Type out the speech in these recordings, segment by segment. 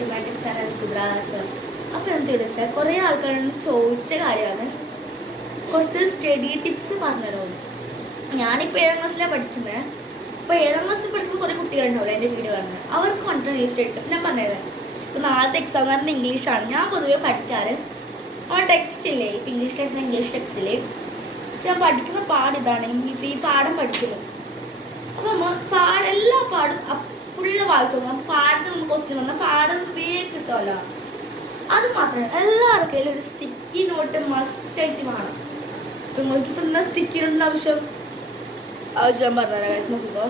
To my YouTube channel കുദ്രാസ്. അപ്പോൾ എന്ത് വെച്ചാൽ കുറേ ആൾക്കാരോട് ചോദിച്ച കാര്യമാണ് കുറച്ച് സ്റ്റഡി ടിപ്സ് പറഞ്ഞുതരുമോ. ഞാനിപ്പോൾ 7ാം ക്ലാസ്സിലാണ് പഠിക്കുന്നത്. അപ്പോൾ 7ാം ക്ലാസ്സിൽ പഠിക്കുന്ന കുറേ കുട്ടികളുണ്ടാവില്ല എൻ്റെ വീഡിയോ കാണുന്നത്. അവർക്ക് കൊണ്ടുവരുന്ന ഈ സ്റ്റഡി ടിപ്പ് ഞാൻ പറഞ്ഞുതരാം. ഇപ്പോൾ നാളത്തെ എക്സാം വരുന്നത് ഇംഗ്ലീഷാണ്. ഞാൻ പൊതുവേ പഠിക്കാറ് ആ ടെക്സ്റ്റ് ഇല്ലേ, ഇപ്പോൾ ഇംഗ്ലീഷ് ടെക്സ്റ്റിൽ ഞാൻ പഠിക്കുന്ന പാടിതാണ്. ഇപ്പോൾ ഈ പാഠം പഠിക്കുന്നു. അപ്പോൾ എല്ലാ പാടും ഫുള്ള് വായിച്ചു നോക്കാം. പാടത്തിന് നമുക്ക് ക്വസ്റ്റ്യൻ വന്നാൽ പാടം വേഗം കിട്ടുമല്ലോ. അത് മാത്രമല്ല എല്ലാവരുടെ കയ്യിലും ഒരു സ്റ്റിക്കി നോട്ട് മസ്റ്റായിട്ട് വേണം. ഇപ്പം നോക്കിയപ്പോൾ എന്താ സ്റ്റിക്കി നോട്ടിൻ്റെ ആവശ്യം പറഞ്ഞുതരാം. നോക്കിക്കോ,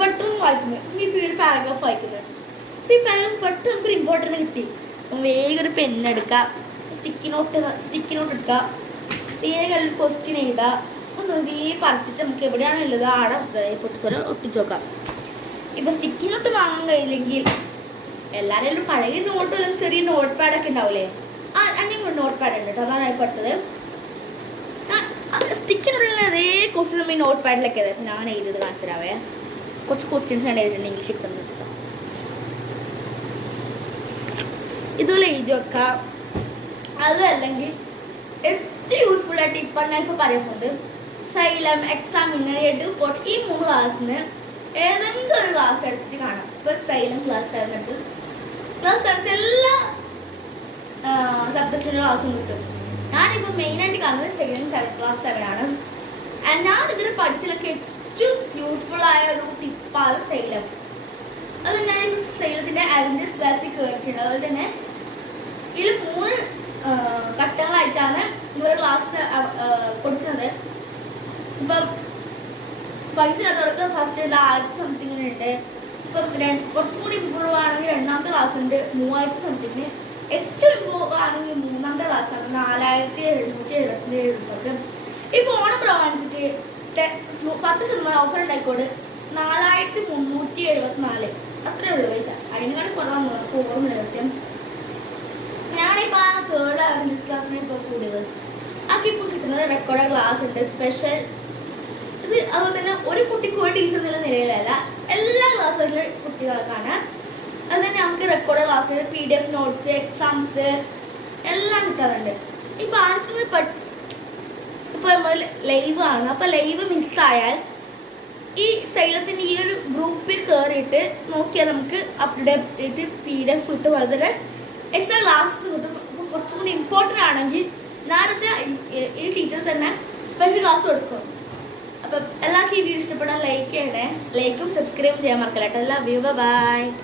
പെട്ടെന്ന് വായിക്കുന്നത്. ഇപ്പോൾ ഒരു പാരഗ്രാഫ് വായിക്കുന്നത്. അപ്പോൾ ഈ പാരഗ്രാഫ് പെട്ടെന്ന് നമുക്കൊരു ഇമ്പോർട്ടൻ്റ് കിട്ടി. അപ്പം വേഗം ഒരു പെന്നെടുക്കുക, സ്റ്റിക്കി നോട്ട് എടുക്കുക, വേഗം ഒരു ക്വസ്റ്റ്യൻ എഴുതുക. ഒന്ന് വേഗം പറിച്ചിട്ട് നമുക്ക് എവിടെയാണ് ഉള്ളത് ആടെ പൊട്ടിച്ചോടെ ഒട്ടിച്ച് നോക്കാം. ഇപ്പം സ്റ്റിക്കി നോട്ട് വാങ്ങാൻ കഴിയില്ലെങ്കിൽ എല്ലാവരും പഴയ നോട്ട് അല്ലെങ്കിൽ ചെറിയ നോട്ട് പാഡൊക്കെ ഉണ്ടാവില്ലേ, അല്ലെങ്കിൽ നോട്ട് പാഡ് ഉണ്ട് കേട്ടോ. അതാണ് പെട്ടത്. സ്റ്റിക്കിനുള്ള അതേ ക്വസ്റ്റ്യൻ നമ്മൾ ഈ നോട്ട് പാഡിലൊക്കെ ഞാൻ എഴുതിയത് കാണിച്ചു തരാവേ. കുറച്ച് ക്വസ്റ്റ്യൻസ് ഞാൻ എഴുതിയിട്ടുണ്ട് ഇംഗ്ലീഷ് എക്സാം കിട്ടുക. ഇതുപോലെ എഴുതി വെക്കാം. അതല്ലെങ്കിൽ ഏറ്റവും യൂസ്ഫുൾ ആയിട്ട് ഇപ്പം ഞാൻ ഇപ്പോൾ പറയുന്നത് സൈലം, എക്സാമിനർ, എഡ്യൂപോർട്ട് ഈ 3 ക്ലാസ്സിന് ഏതെങ്കിലും ഒരു ക്ലാസ് എടുത്തിട്ട് കാണാം. ഇപ്പോൾ സൈലം ക്ലാസ് 7 എടുത്ത് എല്ലാ സബ്ജക്റ്റിൻ്റെ ക്ലാസ്സും കിട്ടും. ഞാനിപ്പോൾ മെയിനായിട്ട് കാണുന്നത് ക്ലാസ് 7 ആണ്. ഞാൻ ഇതിന് പഠിച്ചതിലൊക്കെ ഏറ്റവും യൂസ്ഫുൾ ആയ ഒരു ടിപ്പാണ് സൈലം. അത് ഞാനിപ്പോൾ സൈലത്തിൻ്റെ അവഞ്ചേഴ്സ് ബാച്ചിൽ കയറിയിട്ടുണ്ട്. അതുപോലെ തന്നെ ഇതിൽ 3 ഘട്ടങ്ങളായിട്ടാണ് ഇവരുടെ ക്ലാസ് കൊടുക്കുന്നത്. ഇപ്പം പൈസ ഇല്ലാത്തവർക്ക് ഫസ്റ്റ് ഉണ്ട് 1000 സംതിങ്ങിന് ഉണ്ട്. ഇപ്പം കുറച്ചും കൂടി ഇമ്പ്രൂവ് ആണെങ്കിൽ 2ാമത്തെ ക്ലാസ് ഉണ്ട് 3000 സംതിങ്ങിന്. ഏറ്റവും ഇമ്പ്രൂവ് ആണെങ്കിൽ 3ാമത്തെ ക്ലാസ്സാണ് 4777. ഇപ്പോൾ ഓണം പ്രമാണിച്ചിട്ട് 10% ഓഫർ ഉണ്ടായിക്കോട് 4374 അത്രേ ഉള്ളൂ പൈസ. അതിനെക്കാളും കുറവാണ് ഓർമ്മ. ഞാനിപ്പോൾ 3rd അവഞ്ചേഴ്സ് ക്ലാസ്സിനെ ഇപ്പോൾ കൂടിയത്. ആക്കി ഇപ്പോൾ കിട്ടുന്നത് റെക്കോർഡ് ക്ലാസ് ഉണ്ട്, സ്പെഷ്യൽ. ഇത് അതുപോലെ തന്നെ ഒരു കുട്ടിക്ക് ഒരു ടീച്ചർ എന്നുള്ള നിലയിലല്ല, എല്ലാ ക്ലാസ്സുകളിലും കുട്ടികൾക്കാണ്. അത് തന്നെ നമുക്ക് record class, PDF notes, exams എല്ലാം കിട്ടാറുണ്ട്. ഇപ്പോൾ ആർക്കെങ്കിലും ഇപ്പോൾ നമ്മൾ ലൈവ് ആണ്. അപ്പോൾ ലൈവ് മിസ്സായാൽ ഈ സൈലത്തിൻ്റെ ഈ ഒരു ഗ്രൂപ്പിൽ കയറിയിട്ട് നോക്കിയാൽ നമുക്ക് അപ്ഡേറ്റ് PDF കിട്ടും. അതുപോലെ എക്സ്ട്രാ ക്ലാസ്സസ് കിട്ടും. ഇപ്പോൾ കുറച്ചും കൂടി ഇമ്പോർട്ടൻ്റ് ആണെങ്കിൽ ഞാൻ വെച്ചാൽ ഈ ടീച്ചേഴ്സ് തന്നെ സ്പെഷ്യൽ ക്ലാസ് കൊടുക്കും. അപ്പം എല്ലാവർക്കും ഈ വീഡിയോ ഇഷ്ടപ്പെടാൻ ലൈക്ക് ചെയ്യണേ. ലൈക്കും സബ്സ്ക്രൈബും ചെയ്യാൻ മറക്കല്ല കേട്ടോ. എല്ലാ വ്യൂ ബൈ.